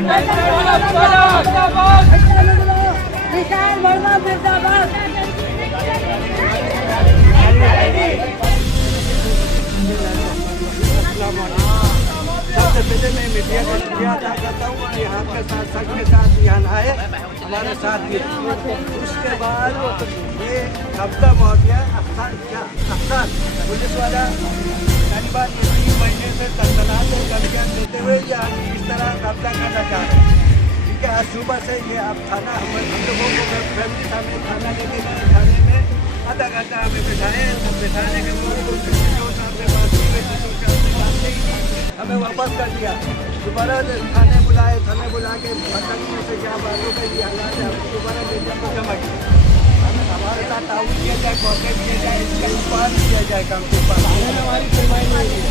सबसे पहले मैं मीडिया का शुक्रिया अदा करता हूँ और यहाँ के साथ सबके साथ यहाँ आए हमारे साथ दिए। उसके बाद ये कब्जा माफिया अफसान पुलिस वाला करीबन 3 महीने से तनतनात को कब्जा देते हुए ये इस तरह कब्जा करना चाह रहे हैं। ठीक है, आज सुबह से ये अब थाना हम लोगों को फैमिली सामने थाना लेके गए। थाने में आधा घंटा हमें बिठाए, बिठाने के बाद हमें वापस कर दिया। दोबारा थाने बुलाए, थाने बुला के बदतमीजी से क्या बात हो गई, हालात है, दोबारा मीडिया को जमा किया। हमारे साथ ताउन किया जाए, कॉन्ट्रैक्ट दिया जाए, इसका उत्पाद किया जाए काम के ऊपर। हमारी सुनवाई नहीं है।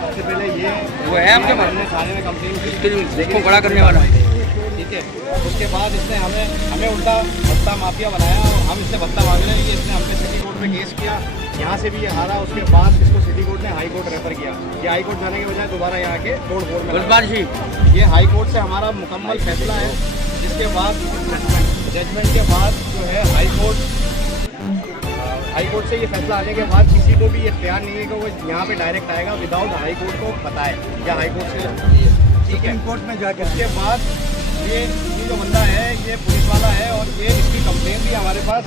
सबसे पहले ये वो है आपके हमने थाने में कंप्लेन की, देखो बड़ा करने वाला, ठीक है। उसके बाद इसने हमें उल्टा भत्ता माफिया बनाया और हम इससे भत्ता मांगने लगे। इसने हम पे सिटी कोर्ट में केस किया, यहाँ से भी ये हारा। उसके बाद इसको सिटी कोर्ट ने हाई कोर्ट रेफर किया। ये हाई कोर्ट जाने के बजाय दोबारा यहाँ के तोड़ फोड़ में ये हाई कोर्ट से हमारा मुकम्मल फैसला है। जिसके बाद जजमेंट के बाद जो है हाई कोर्ट से ये फैसला आने के बाद किसी को भी ये इख्तियार नहीं है कि वो यहाँ पे डायरेक्ट आएगा विदाउट हाई कोर्ट को बताए या हाई कोर्ट से, ठीक है, कोर्ट में जाके। उसके बाद ये जो बंदा है ये पुलिस वाला है और ये इसकी कंप्लेन भी हमारे पास,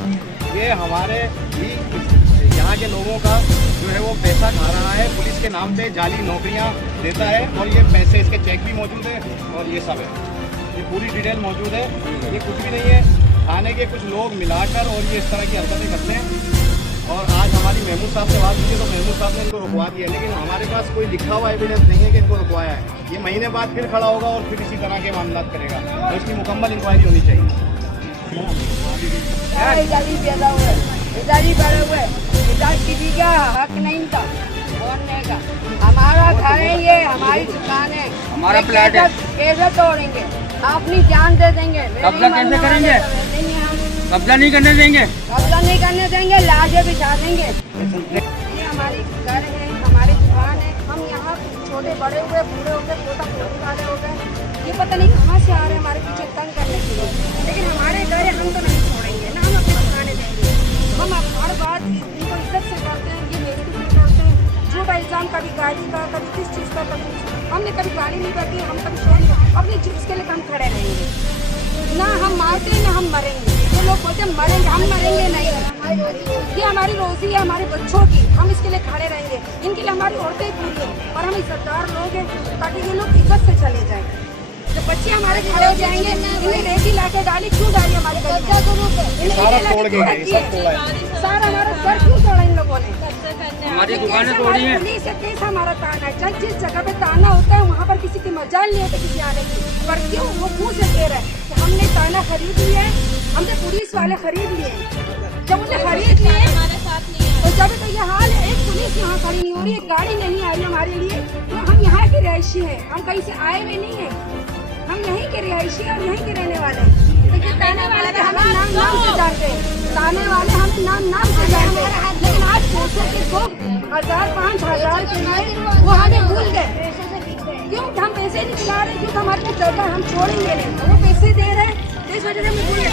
ये हमारे भी यहाँ के लोगों का जो है वो पैसा खा रहा है, पुलिस के नाम पे जाली नौकरियाँ देता है और ये पैसे, इसके चेक भी मौजूद है और ये सब है, ये पूरी डिटेल मौजूद है। ये कुछ भी नहीं है, थाने के कुछ लोग मिलाकर और ये इस तरह की हरकतें करते हैं। और आज हमारी महमूद साहब से बात हुई तो महमूद साहब ने इनको रुकवा दिया, लेकिन हमारे पास कोई लिखा हुआ एविडेंस नहीं है कि इनको रुकवाया है। ये महीने बाद फिर खड़ा होगा और फिर इसी तरह के मामला करेगा, तो इसकी मुकम्मल इंक्वायरी होनी चाहिए। किसी का हक नहीं था बोलने का। हमारा घर है, ये हमारी दुकान है, हमारा फ्लैट है, कैसे तोड़ेंगे? अपनी जान दे देंगे। कब्जा कैसे करेंगे? कब्जा नहीं करने देंगे, कब्जा नहीं करने देंगे, लाशें बिछा देंगे। ये हमारी घर है, हमारी दुकान है, हम यहाँ छोटे बड़े हुए, बूढ़े हो गए, पोता पोती वाले हो गए, ये पता नहीं कहाँ से आ रहे हैं हमारे पीछे तंग करने के लिए। लेकिन हमारे घर है, हम तो नहीं छोड़ेंगे ना, हम अपनी दुकानें देंगे। हम हर बात इनको इज्जत से करते हैं, ये बेइज्जती से करते हैं, झूठा इल्जाम, कभी गाड़ी का, कभी किस चीज़ का, कभी हमने कभी गाड़ी नहीं करती, हम कभी शोर नहीं, अपनी चीज़ के लिए हम खड़े रहेंगे। ना हम मारते ना हम मरेंगे। ये लोग बोलते हैं मरेंगे, हम मरेंगे नहीं। ये हमारी रोजी है, हमारे बच्चों की, हम इसके लिए खड़े रहेंगे। इनके लिए हमारी औरतें पूरी हैं और हम इज्जतदार लोग हैं ताकि ये लोग इज्जत से चले जाएं। जब बच्चे हमारे खड़े हो जाएंगे, इन्हें रेती ला के डाली क्यों डाली हमारे घर? सारा हमारा घर क्यों तोड़ा इन लोगों ने? हमारी दुकानें तोड़ी हैं। पुलिस केस हमारा ताना है, जिस जगह पे ताना होता है वहाँ पर किसी की मजाल नहीं होती किसी आने की, पर क्यों वो मुँह से कह रहा है कि हमने ताना खरीद लिया है, हमने पुलिस वाले खरीद लिए। जब उन्हें खरीद लिए तो जब तो ये हाल है, एक पुलिस यहाँ खड़ी नहीं हो रही, एक गाड़ी नहीं आई हमारे लिए, तो हम यहाँ के रिहायशी हैं, हम कहीं से आए हुए नहीं हैं, हम यहीं के रिहायशी और यहीं के रहने वाले हैं। लेकिन ताने वाले हमें नाम से जानते हैं, ताने वाले हमें नाम से जानते हैं, लेकिन आज पैसे के 2,000-5,000 के लिए वो हमें भूल गए। क्यों हम पैसे नहीं खिला रहे? क्योंकि हमारे कुछ जगह हम छोड़ेंगे नहीं, वो पैसे दे रहे हैं, इस वजह से हम भूल गए।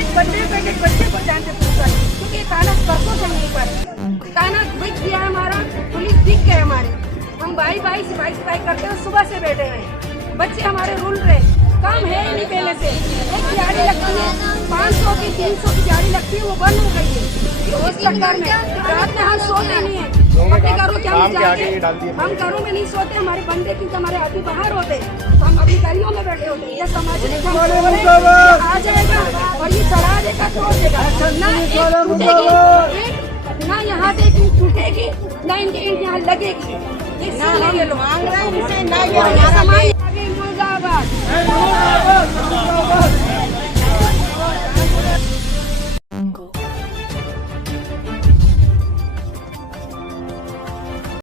एक बच्चे को जानते पूछकर, क्योंकि ताना परसों से नहीं पर ताना बिक गया हमारा, पुलिस दिख गए हमारे, हम भाई सिपाही करते हुए सुबह से बैठे हैं, बच्चे हमारे रुल रहे, काम है नहीं पहले से। एक दिहाड़ी लगती है 500 की 300 की दिहाड़ी लगती है, वो बंद हो गई है उस चक्कर में। रात में हम सोते नहीं है, अपने घरों के हम घरों में नहीं सोते, हमारे बंदे क्योंकि हमारे आदमी बाहर होते, तो हम अपनी गलियों में बैठे होते हैं। ये समाज आ जाएगा और ये चढ़ा देगा, तोड़ देगा, ना यहाँ से टूटेगी ना इनके यहाँ लगेगी। ये लोग मांग रहे हैं, मुर्दाबाद।